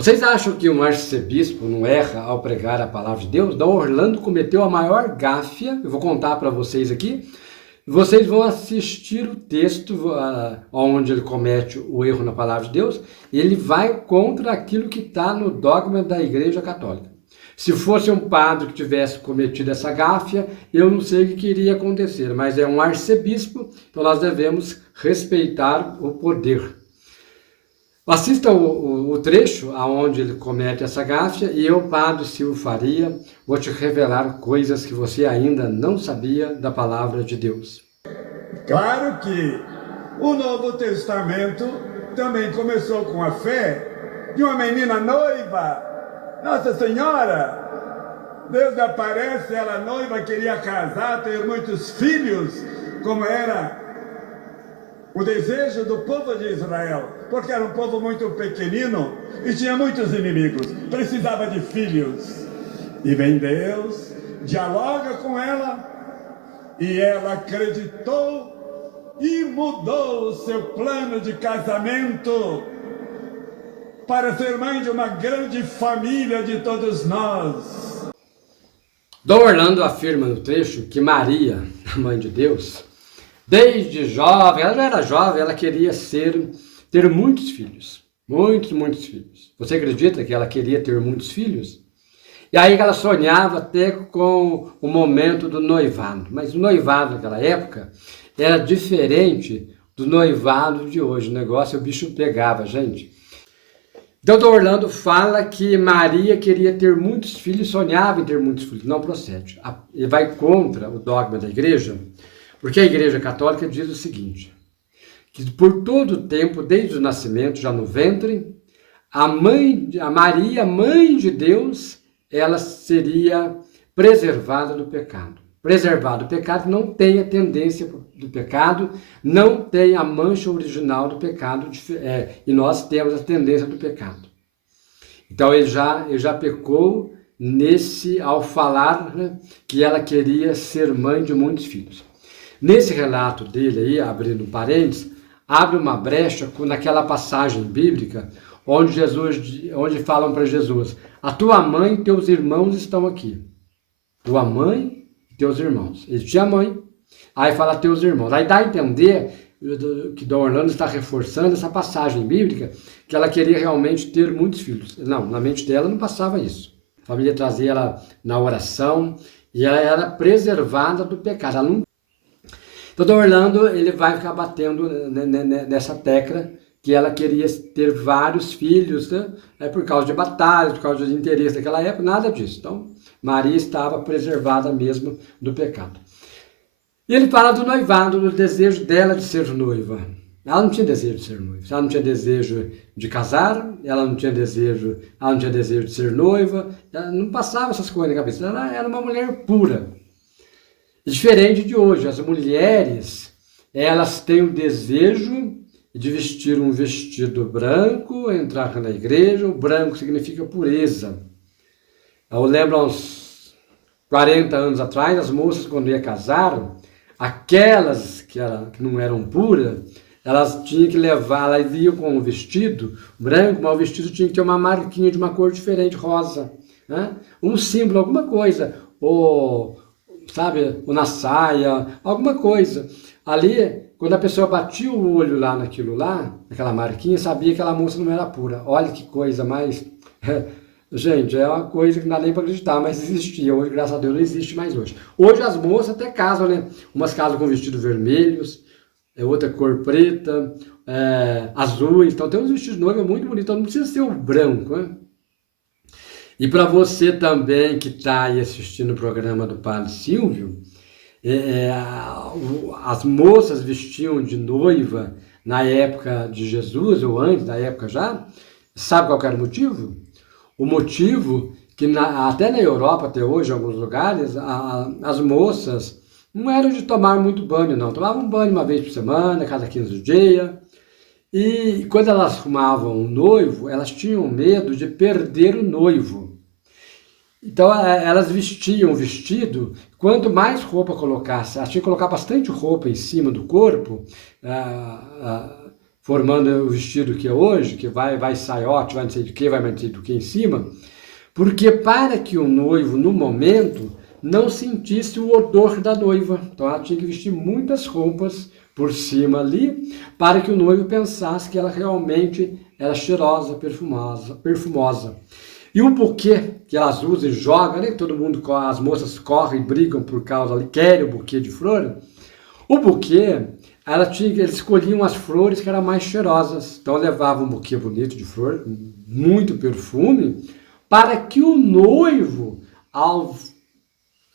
Vocês acham que um arcebispo não erra ao pregar a palavra de Deus? Dom Orlando cometeu a maior gáfia, eu vou contar para vocês aqui. Vocês vão assistir o texto onde ele comete o erro na palavra de Deus. Ele vai contra aquilo que está no dogma da Igreja Católica. Se fosse um padre que tivesse cometido essa gáfia, eu não sei o que iria acontecer, mas é um arcebispo, então nós devemos respeitar o poder. Assista o trecho onde ele comete essa gáfia e eu, Padre Silvio Faria, vou te revelar coisas que você ainda não sabia da palavra de Deus. Claro que o Novo Testamento também começou com a fé de uma menina noiva, Nossa Senhora. Deus aparece, ela noiva, queria casar, ter muitos filhos, como era o desejo do povo de Israel, porque era um povo muito pequenino e tinha muitos inimigos, precisava de filhos. E vem Deus, dialoga com ela, e ela acreditou e mudou o seu plano de casamento para ser mãe de uma grande família de todos nós. Dom Orlando afirma no trecho que Maria, a mãe de Deus, desde jovem, ela já era jovem, ela queria ter muitos filhos. Muitos filhos. Você acredita que ela queria ter muitos filhos? E aí ela sonhava até com o momento do noivado. Mas o noivado naquela época era diferente do noivado de hoje. O negócio, o bicho pegava, gente. Então, Dom Orlando fala que Maria queria ter muitos filhos, sonhava em ter muitos filhos. Não procede. Ele vai contra o dogma da igreja, porque a Igreja Católica diz o seguinte, que por todo o tempo, desde o nascimento, já no ventre, a Maria, mãe de Deus, ela seria preservada do pecado. Preservada do pecado, não tem a tendência do pecado, não tem a mancha original do pecado, e nós temos a tendência do pecado. Então ele já pecou ao falar, né, que ela queria ser mãe de muitos filhos. Nesse relato dele aí, abrindo parênteses, abre uma brecha naquela passagem bíblica onde falam para Jesus, a tua mãe e teus irmãos estão aqui. Tua mãe e teus irmãos. Ele tinha mãe, aí fala teus irmãos. Aí dá a entender que Dom Orlando está reforçando essa passagem bíblica, que ela queria realmente ter muitos filhos. Não, na mente dela não passava isso. A família trazia ela na oração e ela era preservada do pecado. Ela não... Então, Dom Orlando, ele vai ficar batendo nessa tecla que ela queria ter vários filhos, né? Por causa de batalhas, por causa de interesse daquela época, nada disso. Então, Maria estava preservada mesmo do pecado. E ele fala do noivado, do desejo dela de ser noiva. Ela não tinha desejo de ser noiva, ela não tinha desejo de casar, ela não tinha desejo de ser noiva, ela não passava essas coisas na cabeça, ela era uma mulher pura. Diferente de hoje, as mulheres, elas têm o desejo de vestir um vestido branco, entrar na igreja, o branco significa pureza. Eu lembro, há uns 40 anos atrás, as moças, quando iam casar, aquelas que não eram puras, elas tinham que levar, elas iam com um vestido branco, mas o vestido tinha que ter uma marquinha de uma cor diferente, rosa, né? Um símbolo, alguma coisa, ou na saia, alguma coisa. Ali, quando a pessoa batia o olho lá naquela marquinha, sabia que aquela moça não era pura. Olha que coisa mais... Gente, é uma coisa que não dá nem para acreditar, mas existia. Hoje, graças a Deus, não existe mais hoje. Hoje as moças até casam, né? Umas casam com vestidos vermelhos, outra cor preta, azuis. Então tem uns vestidos noivos muito bonitos, então não precisa ser o branco, né? E para você também que está aí assistindo o programa do Padre Silvio, as moças vestiam de noiva na época de Jesus, ou antes da época já, sabe qual era o motivo? O motivo que até na Europa, até hoje, em alguns lugares, as moças não eram de tomar muito banho, não. Tomavam banho uma vez por semana, cada 15 dias. E quando elas arrumavam um noivo, elas tinham medo de perder o noivo. Então elas vestiam o vestido, quanto mais roupa colocasse, elas tinham que colocar bastante roupa em cima do corpo, formando o vestido que é hoje, que vai saiote, vai não sei do que, vai não sei do que em cima, porque para que o noivo, no momento, não sentisse o odor da noiva. Então ela tinha que vestir muitas roupas por cima ali, para que o noivo pensasse que ela realmente era cheirosa, perfumosa. E o buquê que elas usam e jogam, né? Todo mundo, as moças correm e brigam por causa ali, querem o buquê de flor. O buquê, eles escolhiam as flores que eram mais cheirosas. Então levavam um buquê bonito de flor, muito perfume, para que o noivo, ao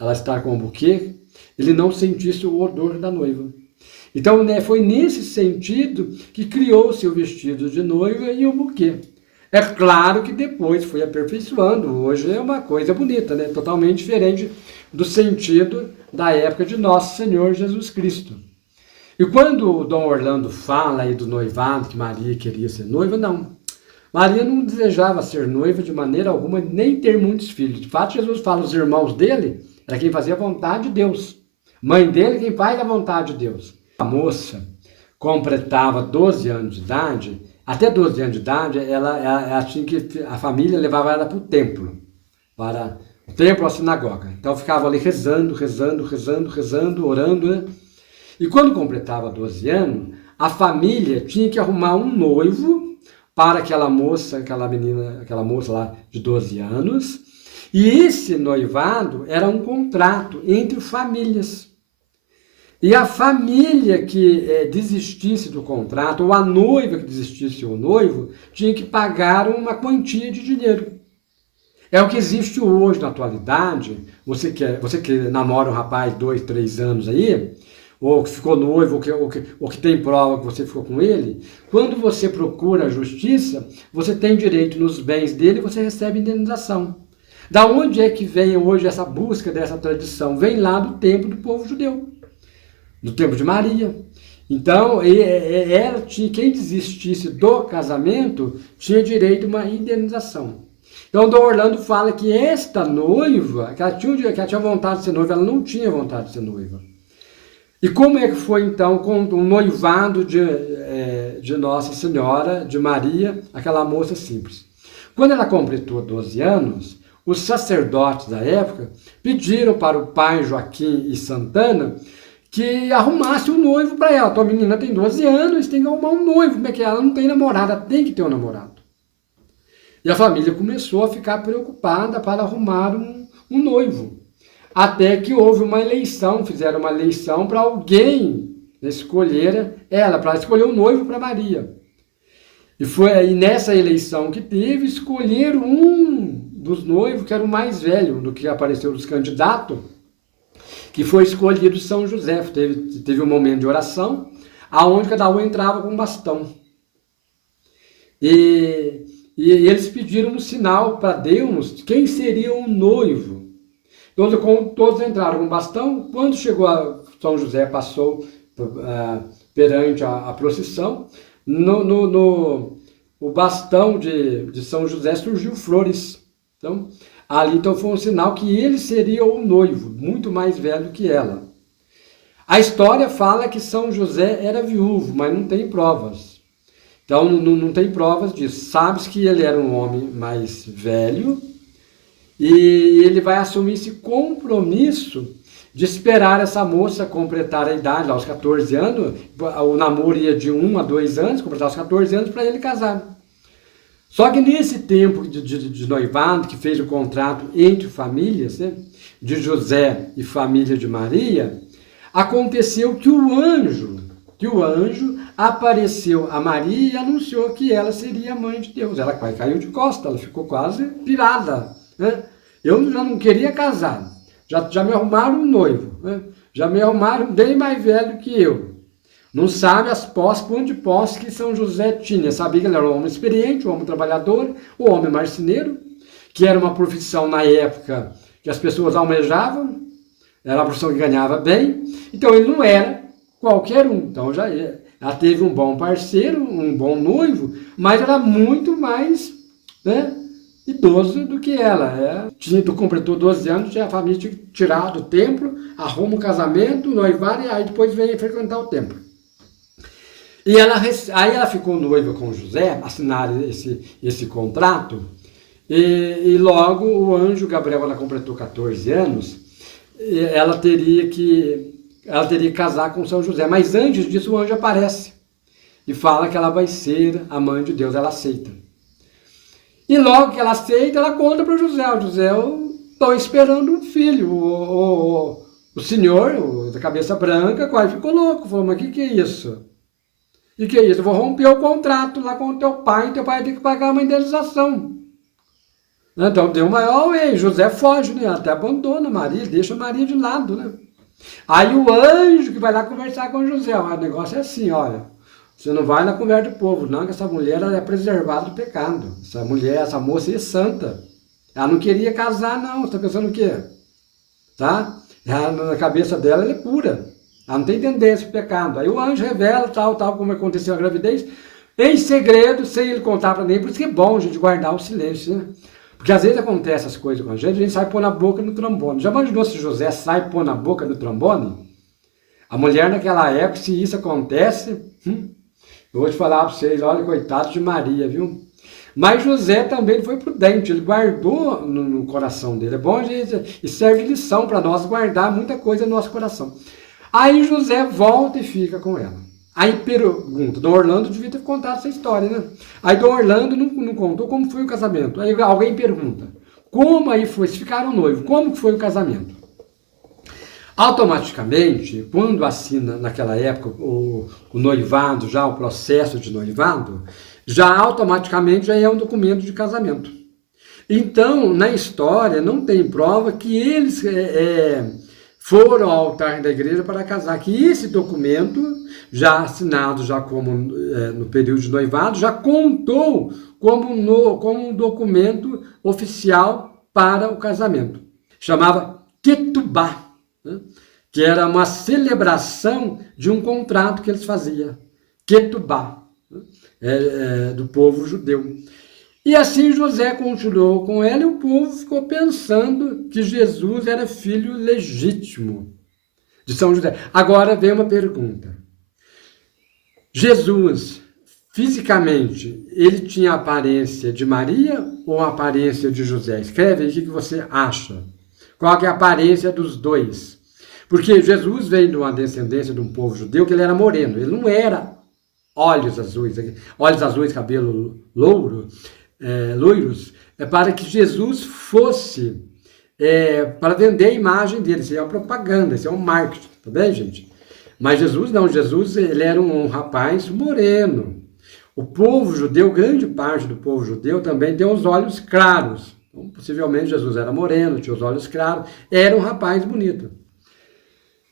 ela estar com o buquê, ele não sentisse o odor da noiva. Então, né, foi nesse sentido que criou-se o vestido de noiva e o buquê. É claro que depois foi aperfeiçoando, hoje é uma coisa bonita, né? Totalmente diferente do sentido da época de Nosso Senhor Jesus Cristo. E quando o Dom Orlando fala aí do noivado, que Maria queria ser noiva, não. Maria não desejava ser noiva de maneira alguma, nem ter muitos filhos. De fato, Jesus fala, os irmãos dele era quem fazia a vontade de Deus. Mãe dele, quem faz a vontade de Deus. A moça completava 12 anos de idade, até 12 anos de idade, ela tinha que, a família levava ela para o templo, ou a sinagoga. Então ficava ali rezando, orando, né? E quando completava 12 anos, a família tinha que arrumar um noivo para aquela moça lá de 12 anos, e esse noivado era um contrato entre famílias. E a família que desistisse do contrato, ou a noiva que desistisse do noivo, tinha que pagar uma quantia de dinheiro. É o que existe hoje na atualidade. Você que namora um rapaz 2, 3 anos aí, ou que ficou noivo, ou que tem prova que você ficou com ele, quando você procura a justiça, você tem direito nos bens dele e você recebe indenização. Da onde é que vem hoje essa busca dessa tradição? Vem lá do tempo do povo judeu, do tempo de Maria. Então, quem desistisse do casamento tinha direito a uma indenização. Então, Dom Orlando fala que esta noiva, que ela tinha vontade de ser noiva, ela não tinha vontade de ser noiva. E como é que foi, então, com o noivado de Nossa Senhora, de Maria, aquela moça simples? Quando ela completou 12 anos, os sacerdotes da época pediram para o pai Joaquim e Santana que arrumasse um noivo para ela. Tua menina tem 12 anos, tem que arrumar um noivo. Como é que é? Ela não tem namorada, tem que ter um namorado. E a família começou a ficar preocupada para arrumar um noivo. Até que houve uma eleição, fizeram uma eleição para alguém escolher ela, para escolher um noivo para Maria. E foi aí nessa eleição que teve, escolheram um dos noivos, que era o mais velho do que apareceu dos candidatos, que foi escolhido São José. Teve um momento de oração, aonde cada um entrava com um bastão. E eles pediram um sinal para Deus quem seria o noivo. Todos entraram com um bastão. Quando chegou São José, passou perante a procissão, o bastão de São José surgiu flores. Então, ali foi um sinal que ele seria o noivo, muito mais velho que ela. A história fala que São José era viúvo, mas não tem provas. Então, não tem provas disso. Sabe-se que ele era um homem mais velho e ele vai assumir esse compromisso de esperar essa moça completar a idade, aos 14 anos. O namoro ia de 1 a 2 anos, completar os 14 anos para ele casar. Só que nesse tempo de noivado, que fez o contrato entre famílias, né, de José e família de Maria, aconteceu que o anjo apareceu a Maria e anunciou que ela seria a mãe de Deus. Ela caiu de costas, ela ficou quase pirada, né? Eu já não queria casar, já me arrumaram um noivo, né? Já me arrumaram bem mais velho que eu. Não sabe as posses, de posse que São José tinha. Sabia que ele era um homem experiente, um homem trabalhador, um homem marceneiro, que era uma profissão na época que as pessoas almejavam, era uma profissão que ganhava bem, então ele não era qualquer um. Então ela teve um bom parceiro, um bom noivo, mas era muito mais, né, idoso do que ela. Completou 12 anos, tinha a família tinha que tirar do templo, arruma o casamento, noivar, e aí depois vem frequentar o templo. Aí ela ficou noiva com José, assinaram esse contrato, e logo o anjo Gabriel, ela completou 14 anos, ela teria que casar com São José. Mas antes disso o anjo aparece e fala que ela vai ser a mãe de Deus, ela aceita. E logo que ela aceita, ela conta para o José, eu estou esperando um filho. O senhor, da cabeça branca, quase ficou louco, falou, mas o que é isso? E que é isso? Eu vou romper o contrato lá com o teu pai vai ter que pagar uma indenização. Então deu maior, e José foge, né? Até abandona Maria, deixa Maria de lado, né? Aí o anjo que vai lá conversar com José, o negócio é assim, olha, você não vai na conversa do povo, não, que essa mulher ela é preservada do pecado. Essa moça é santa. Ela não queria casar, não. Você está pensando o quê? Tá? Na cabeça dela, ela é pura. Ela não tem tendência ao pecado. Aí o anjo revela tal, como aconteceu a gravidez, em segredo, sem ele contar para ninguém. Por isso que é bom a gente guardar o silêncio, né? Porque às vezes acontece essas coisas com a gente sai pôr na boca no trombone. Já imaginou se José sai pôr na boca no trombone? A mulher naquela época, se isso acontece, eu vou te falar para vocês, olha, coitado de Maria, viu? Mas José também foi prudente, ele guardou no coração dele. É bom a gente, e serve lição para nós guardar muita coisa no nosso coração. Aí José volta e fica com ela. Aí pergunta, Dom Orlando devia ter contado essa história, né? Aí Dom Orlando não contou como foi o casamento. Aí alguém pergunta, como aí foi? Se ficaram noivos, como que foi o casamento? Automaticamente, quando assina naquela época o noivado, já o processo de noivado, já automaticamente já é um documento de casamento. Então, na história, não tem prova que eles foram ao altar da igreja para casar, que esse documento, já assinado já como no período de noivado, já contou como um documento oficial para o casamento. Chamava Ketubá, né? Que era uma celebração de um contrato que eles faziam. Ketubá, né? Do povo judeu. E assim José continuou com ela e o povo ficou pensando que Jesus era filho legítimo de São José. Agora vem uma pergunta. Jesus, fisicamente, ele tinha a aparência de Maria ou a aparência de José? Escreve aí o que você acha. Qual que é a aparência dos dois? Porque Jesus veio de uma descendência de um povo judeu que ele era moreno. Ele não era olhos azuis, cabelo loiros, para que Jesus fosse para vender a imagem dele. Isso é uma propaganda, isso é um marketing, tá bem, gente? Mas Jesus não, Jesus ele era um rapaz moreno. O povo judeu, grande parte do povo judeu também tem os olhos claros. Então, possivelmente Jesus era moreno, tinha os olhos claros, era um rapaz bonito.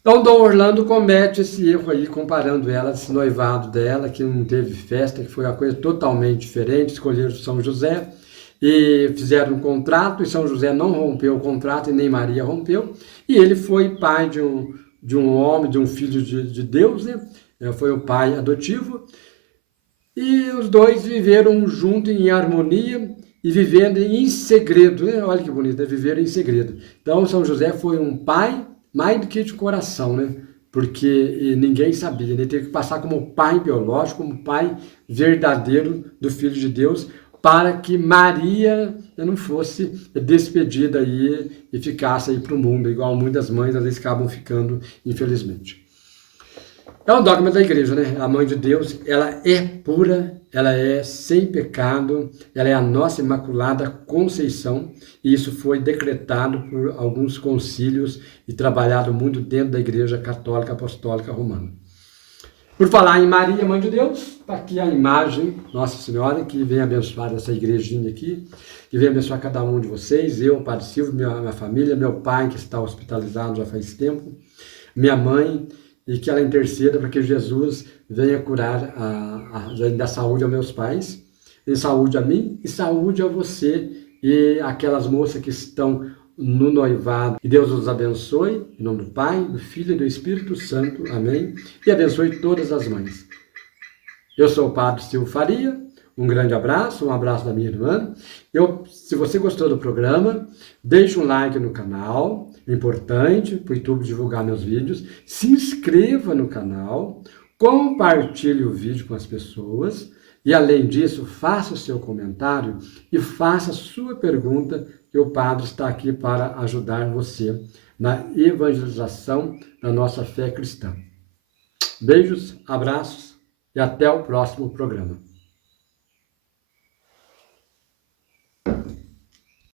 Então, Dom Orlando comete esse erro aí, comparando ela, esse noivado dela, que não teve festa, que foi uma coisa totalmente diferente, escolheram São José e fizeram um contrato, e São José não rompeu o contrato, e nem Maria rompeu, e ele foi pai de um homem, de um filho de Deus, né? Foi o pai adotivo, e os dois viveram juntos em harmonia, e vivendo em segredo, né? Olha que bonito, viveram em segredo. Então, São José foi um pai, mais do que de coração, né? Porque ninguém sabia, ele teve que passar como pai biológico, como pai verdadeiro do Filho de Deus, para que Maria não fosse despedida aí e ficasse aí para o mundo, igual muitas mães às vezes acabam ficando, infelizmente. É um dogma da igreja, né? A mãe de Deus, ela é pura, ela é sem pecado, ela é a nossa Imaculada Conceição, e isso foi decretado por alguns concílios e trabalhado muito dentro da Igreja Católica Apostólica Romana. Por falar em Maria, Mãe de Deus, está aqui a imagem, Nossa Senhora, que vem abençoar essa igrejinha aqui, que vem abençoar cada um de vocês, eu, Padre Silvio, minha família, meu pai, que está hospitalizado já faz tempo, minha mãe, e que ela interceda para que Jesus venha curar, dar saúde aos meus pais, e saúde a mim, e saúde a você, e aquelas moças que estão no noivado. Que Deus os abençoe, em nome do Pai, do Filho e do Espírito Santo. Amém. E abençoe todas as mães. Eu sou o Padre Silvio Faria. Um grande abraço, um abraço da minha irmã. Se você gostou do programa, deixe um like no canal. É importante para o YouTube divulgar meus vídeos. Se inscreva no canal. compartilhe o vídeo com as pessoas e, além disso, faça o seu comentário e faça a sua pergunta, que o Padre está aqui para ajudar você na evangelização da nossa fé cristã. Beijos, abraços e até o próximo programa.